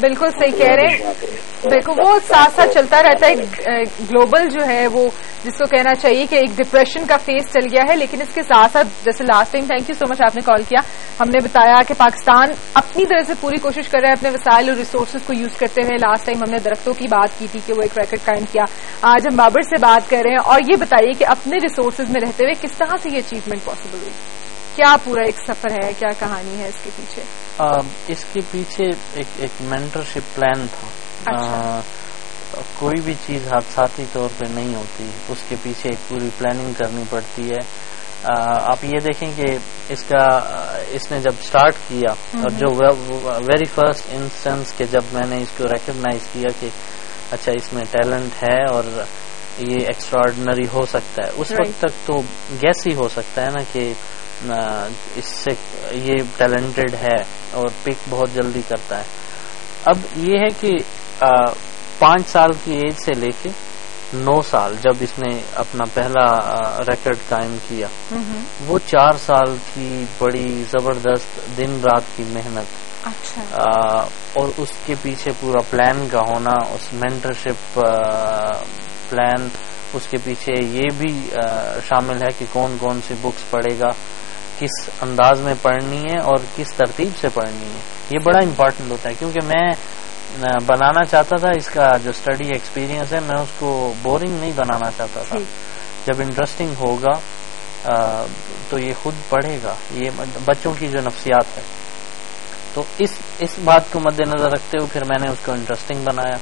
بالکل صحیح کہہ رہے ہیں. بالکل وہ ساتھ ساتھ چلتا رہتا ہے. گلوبل جو ہے وہ جس کو کہنا چاہیے کہ ایک ڈپریشن کا فیز چل گیا ہے, لیکن اس کے ساتھ ساتھ جیسے last time, thank you so much آپ نے کال کیا, ہم نے بتایا کہ پاکستان اپنی طرح سے پوری کوشش کر رہا ہے اپنے وسائل اور ریسورسز کو یوز کرتے ہوئے. لاسٹ ٹائم ہم نے درختوں کی بات کی تھی کہ وہ ایک ریکارڈ قائم کیا. آج ہم بابر سے بات کر رہے ہیں, اور یہ بتائیے کہ اپنے ریسورسز میں رہتے ہوئے کس طرح سے یہ اچیومنٹ پاسبل ہوئی, کیا پورا ایک سفر ہے, کیا کہانی ہے اس کے پیچھے؟ اس کے پیچھے ایک مینٹرشپ پلان تھا. کوئی بھی چیز حادثاتی طور پہ نہیں ہوتی, اس کے پیچھے ایک پوری پلاننگ کرنی پڑتی ہے. آپ یہ دیکھیں کہ اس نے جب سٹارٹ کیا, اور جو ویری فرسٹ انسٹنس کہ جب میں نے اس کو ریکگنائز کیا کہ اچھا اس میں ٹیلنٹ ہے اور یہ ایکسٹرا آرڈنری ہو سکتا ہے, اس وقت تک تو گیس ہی ہو سکتا ہے نا کہ اس سے یہ ٹیلنٹڈ ہے اور پک بہت جلدی کرتا ہے. اب یہ ہے کہ 5 سال کی ایج سے لے کے 9 سال جب اس نے اپنا پہلا ریکارڈ قائم کیا, وہ 4 سال کی بڑی زبردست دن رات کی محنت, اور اس کے پیچھے پورا پلان کا ہونا, اس مینٹرشپ پلان, اس کے پیچھے یہ بھی شامل ہے کہ کون کون سی بکس پڑھے گا, کس انداز میں پڑھنی ہے اور کس ترتیب سے پڑھنی ہے. یہ بڑا امپورٹنٹ ہوتا ہے, کیونکہ میں بنانا چاہتا تھا اس کا جو اسٹڈی ایکسپیرینس ہے, میں اس کو بورنگ نہیں بنانا چاہتا تھا. جب انٹرسٹنگ ہوگا تو یہ خود پڑھے گا. یہ بچوں کی جو نفسیات ہے, تو اس بات کو مد نظر رکھتے ہوئے پھر میں نے اس کو انٹرسٹنگ بنایا.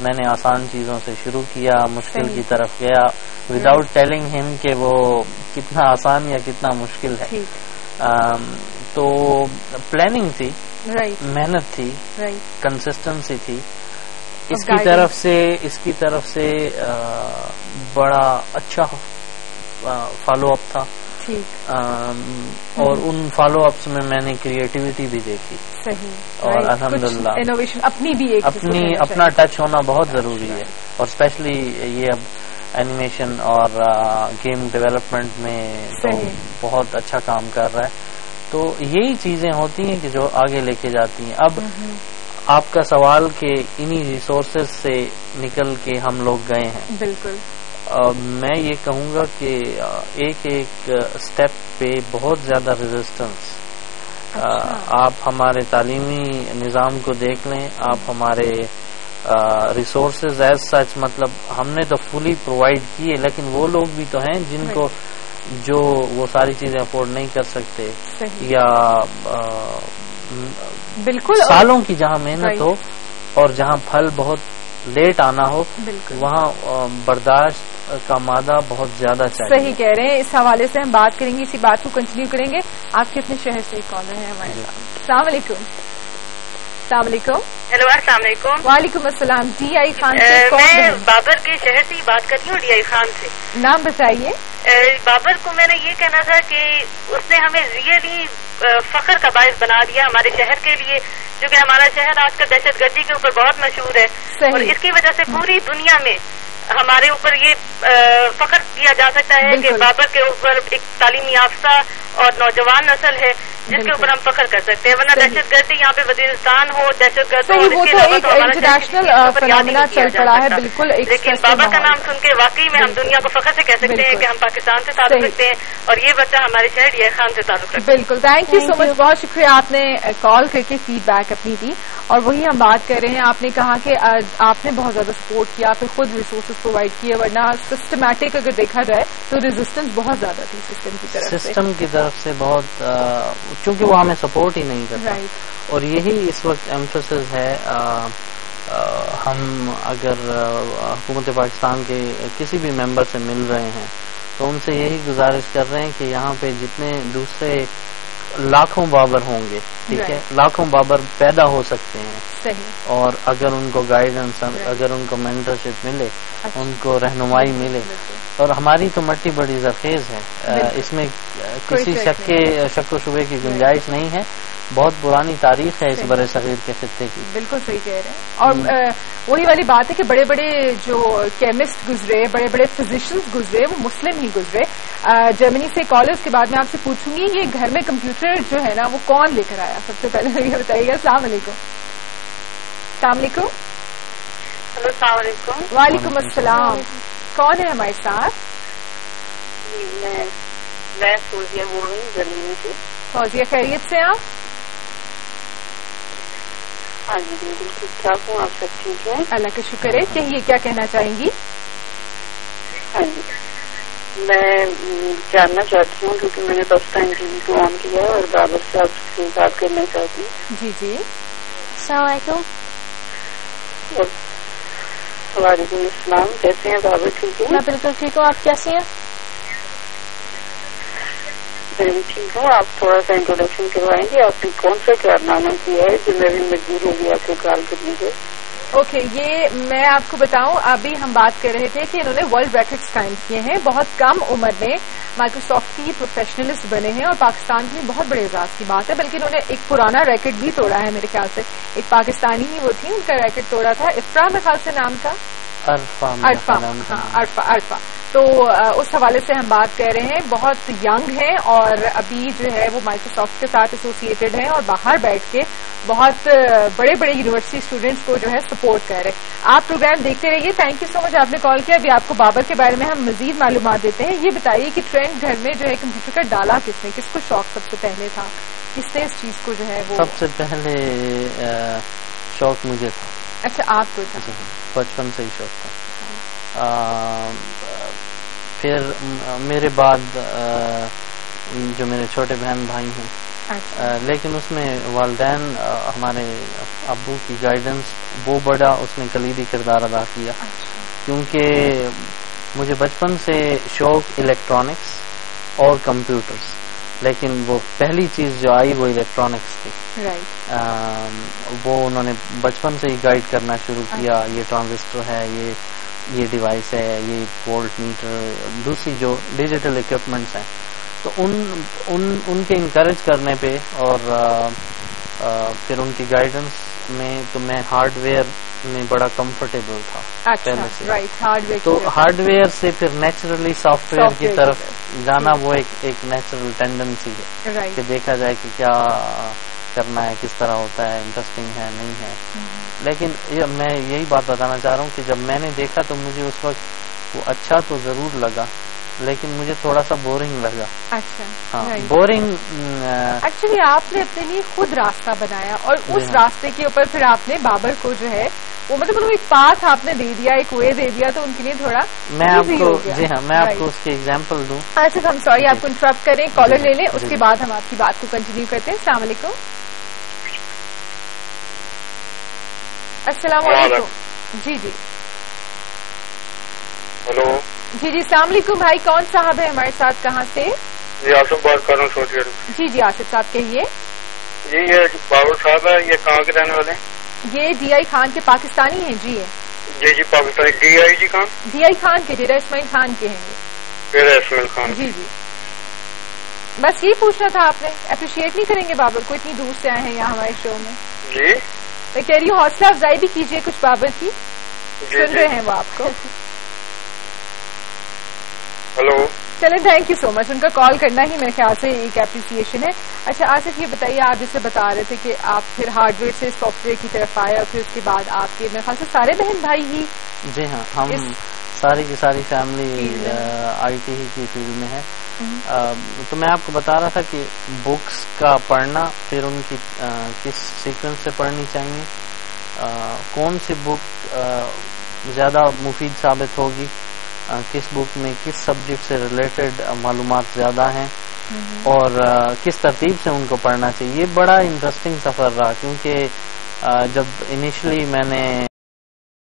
میں نے آسان چیزوں سے شروع کیا, مشکل کی طرف گیا, وداؤٹ ٹیلنگ ہم کہ وہ کتنا آسان یا کتنا مشکل ہے. تو پلاننگ تھی, محنت تھی, کنسسٹنسی تھی, اس کی طرف سے بڑا اچھا فالو اپ تھا. اور ان فالو اپس میں نے کریٹیوٹی بھی دیکھی, اور الحمدللہ اپنا ٹچ ہونا بہت ضروری ہے, اور اسپیشلی یہ اب اینیمیشن اور گیم ڈیولپمنٹ میں تو بہت اچھا کام کر رہا ہے. تو یہی چیزیں ہوتی ہیں کہ جو آگے لے کے جاتی ہیں. اب آپ کا سوال کہ انہی ریسورسز سے نکل کے ہم لوگ گئے ہیں, بالکل میں یہ کہوں گا کہ ایک اسٹیپ پہ بہت زیادہ ریزسٹنس. آپ ہمارے تعلیمی نظام کو دیکھ لیں, آپ ہمارے ریسورسز ایز سچ, مطلب ہم نے تو فلی پرووائڈ کیے, لیکن وہ لوگ بھی تو ہیں جن کو جو وہ ساری چیزیں افورڈ نہیں کر سکتے, یا بالکل سالوں کی جہاں محنت ہو اور جہاں پھل بہت لیٹ آنا ہو, وہاں برداشت کا مادہ بہت زیادہ چاہیے. صحیح کہہ رہے ہیں. اس حوالے سے ہم بات کریں گے, اسی بات کو کنٹینیو کریں گے. آپ کے اپنے شہر سے ایک کالر ہے ہمارے ساتھ. السلام علیکم. السلام علیکم. ہیلو, السلام علیکم. وعلیکم السلام. ڈی آئی خان سے میں بابر کے شہر سے بات کرتی ہوں, ڈی آئی خان سے. نام بتائیے. بابر کو میں نے یہ کہنا تھا کہ اس نے ہمیں ریئلی فخر کا باعث بنا دیا ہمارے شہر کے لیے, جو کہ ہمارا شہر آج کل دہشت گردی کے اوپر بہت مشہور ہے, اور اس کی وجہ سے پوری دنیا میں ہمارے اوپر یہ فخر کیا جا سکتا ہے کہ بابر کے اوپر ایک تعلیم یافتہ اور نوجوان نسل ہے جس کے اوپر ہم فخر کر سکتے ہیں. ورنہ دہشت گردی یہاں پہ وزیرستان ہو, دہشت گرد ہو, وہ تو ایک انٹرنیشنل فنامنا چل پڑا ہے. بالکل, لیکن بابر کا نام سن کے واقعی میں ہم دنیا کو فخر سے کہہ سکتے ہیں کہ ہم پاکستان سے تعلق رکھتے ہیں, اور یہ بچہ ہمارے شہر یہ خان سے تعلق رکھتے ہیں. بالکل, تھینک یو سو مچ. بہت شکریہ, آپ نے کال کر کے فیڈ بیک اپنی دی, اور وہی ہم بات کر رہے ہیں. آپ نے کہا کہ آپ نے بہت زیادہ سپورٹ کیا, پھر خود ریسورسز پرووائڈ کیے, ورنہ سسٹمیٹک اگر دیکھا جائے تو ریزسٹنس بہت زیادہ تھی سسٹم کی طرف سے بہت, چونکہ وہ ہمیں سپورٹ ہی نہیں کرتا. اور یہی اس وقت ایمفسس ہے. ہم اگر حکومت پاکستان کے کسی بھی ممبر سے مل رہے ہیں تو ان سے یہی گزارش کر رہے ہیں کہ یہاں پہ جتنے دوسرے لاکھوں بابر ہوں گے, ٹھیک ہے, لاکھوں بابر پیدا ہو سکتے ہیں, اور اگر ان کو گائیڈنس, اگر ان کو مینٹرشپ ملے, ان کو رہنمائی ملے, اور ہماری تو مٹی بڑی زرخیز ہے, اس میں کسی شک و شبے کی گنجائش نہیں ہے. بہت پرانی تاریخ ہے اس برِ صغیر کے خطے کی. بالکل صحیح کہہ رہے ہیں. اور وہی والی بات ہے کہ بڑے بڑے جو کیمسٹ گزرے, بڑے بڑے فزیشنز گزرے, وہ مسلم ہی گزرے. جرمنی سے کالرز کے بعد میں آپ سے پوچھوں گی, یہ گھر میں کمپیوٹر جو ہے نا وہ کون لے کر آیا؟ سب سے پہلے یہ بتائیے گا. السلام علیکم. السلام علیکم. ہلو السلام علیکم. وعلیکم السلام. کون ہے ہمارے ساتھ؟ میں فوزیہ بول رہی ہوں دلی سے. فوزیہ خیریت سے آپ؟ ہاں جی بالکل ٹھیک ٹھاک ہوں. آپ سب ٹھیک ہے؟ اللہ کا شکر ہے. کہیے کیا کہنا چاہیں گی؟ ہاں جی میں جاننا چاہتی ہوں کیونکہ میں نے فرسٹ ٹائم ٹی وی کو آن کیا اور بابر صاحب سے بات کرنا چاہتی ہوں. جی جی. السلام علیکم. وعلیکم السلام. کیسے ہیں بابر؟ ٹھیک ہے؟ میں بالکل ٹھیک ہوں. آپ کیسی ہیں؟ میں بھی ٹھیک ہوں. آپ تھوڑا سا انٹروڈکشن کروائیں گے. آپ نے کون سا کارنامہ کیا ہے جو میں بھی مجبور ہوں گی آپ کو کال کرنے سے؟ اوکے یہ میں آپ کو بتاؤں ابھی ہم بات کر رہے تھے کہ انہوں نے ورلڈ ریکارڈز قائم کیے ہیں. بہت کم عمر میں مائکروسافٹ کی پروفیشنلسٹ بنے ہیں اور پاکستان میں بہت بڑے اعزاز کی بات ہے. بلکہ انہوں نے ایک پرانا ریکارڈ بھی توڑا ہے میرے خیال سے. ایک پاکستانی ہی وہ تھی ان کا ریکارڈ توڑا تھا. افرا میرے خیال سے نام تھا. عرفا. تو اس حوالے سے ہم بات کر رہے ہیں. بہت ینگ ہیں اور ابھی جو ہے وہ مائکروسافٹ کے ساتھ ایسوسیٹڈ ہیں اور باہر بیٹھ کے بہت بڑے بڑے یونیورسٹی اسٹوڈینٹس کو جو ہے سپورٹ کر رہے ہیں. آپ پروگرام دیکھتے رہیے. تھینک یو سو مچ آپ نے کال کیا. ابھی آپ کو بابر کے بارے میں ہم مزید معلومات دیتے ہیں. یہ بتائیے کہ ٹرینڈ گھر میں جو ہے کمپیوٹر کا ڈالا کس نے؟ کس کو شوق سب سے پہلے تھا؟ کس نے اس چیز کو جو ہے وہ سب سے پہلے شوق مجھے تھا. اچھا آپ کو تھا؟ بچپن سے ہی شوق تھا. پھر میرے بعد جو میرے چھوٹے بہن بھائی ہیں لیکن اس میں والدین ہمارے ابو کی گائیڈنس وہ بڑا اس نے کلیدی کردار ادا کیا. کیونکہ مجھے بچپن سے شوق الیکٹرانکس اور کمپیوٹرز لیکن وہ پہلی چیز جو آئی وہ الیکٹرانکس تھی. وہ انہوں نے بچپن سے ہی گائیڈ کرنا شروع کیا. یہ ٹرانزسٹر ہے, یہ ڈیوائس ہے, یہ وولٹ میٹر, دوسری جو ڈیجیٹل اکوپمنٹس ہیں. تو ان کے انکریج کرنے پہ اور پھر ان کی گائیڈنس میں تو میں ہارڈ ویئر میں بڑا کمفرٹیبل تھا پہلے سے. تو ہارڈ ویئر سے پھر نیچرلی سافٹ ویئر کی طرف جانا وہ ایک نیچرل ٹینڈنسی ہے کہ دیکھا جائے کہ کیا کرنا ہے, کس طرح ہوتا ہے, انٹرسٹنگ ہے نہیں ہے. لیکن میں یہی بات بتانا چاہ رہا ہوں کہ جب میں نے دیکھا تو مجھے اس وقت وہ اچھا تو ضرور لگا لیکن مجھے تھوڑا سا بورنگ لگا. اچھا ہاں بورنگ. ایکچولی آپ نے اپنے لیے خود راستہ بنایا اور اس راستے کے اوپر پھر آپ نے بابر کو جو ہے وہ مطلب انہوں ایک پاتھ آپ نے دے دیا, ایک وے دے دیا, تو ان کے لیے تھوڑا میں آپ کو جی ہاں میں آپ کو اس کی ایگزامپل دوں. اچھا ہم سوری آپ کو انٹرپٹ کریں. کالر لے لیں, اس کے بعد ہم آپ کی بات کو کنٹینیو کرتے ہیں. السلام علیکم. السلام علیکم. جی جی ہلو. جی السلام علیکم بھائی. کون صاحب ہے ہمارے ساتھ, کہاں سے؟ جی آصف بات کر رہا ہوں سعودی عرب. جی آصف صاحب کہیے. جی یہ بابر صاحب ہے, یہ کہاں کے رہنے والے ہیں؟ یہ ڈی آئی خان کے پاکستانی ہیں. جی Pakistani. D I G Khan? D I Khan کے ڈیرا اسماعیل خان کے ہیں. ڈیرا اسماعیل خان. جی بس یہ پوچھنا تھا. آپ نے اپریشیٹ نہیں کریں گے بابر کو, اتنی دور سے آئے ہیں یہاں ہمارے شو میں. جی میں کہہ رہی ہوں حوصلہ افزائی بھی کیجیے کچھ بابر کی. سن رہے ہیں وہ آپ کو. ہلو. چلیں تھینک یو سو مچ. ان کا کال کرنا ہی میرے خیال سے ایک اپریسیشن ہے. اچھا آصف یہ بتائیے, آپ جیسے بتا رہے تھے کہ آپ پھر ہارڈ ویئر سے سافٹ ویئر کی طرف آئے اور پھر اس کے بعد آپ کے میرے خیال سے سارے بہن بھائی ہی. جی ہاں ہم ساری کی ساری فیملی آئی ٹی ہی کی فیلڈ میں ہے. تو میں آپ کو بتا رہا تھا کہ بکس کا پڑھنا, پھر ان کی کس سیکوینس سے پڑھنی چاہیے, کون سی بک زیادہ مفید ثابت ہوگی, کس بک میں کس سبجیکٹ سے ریلیٹڈ معلومات زیادہ ہیں اور کس ترتیب سے ان کو پڑھنا چاہیے. یہ بڑا انٹرسٹنگ سفر رہا کیونکہ جب انیشلی میں نے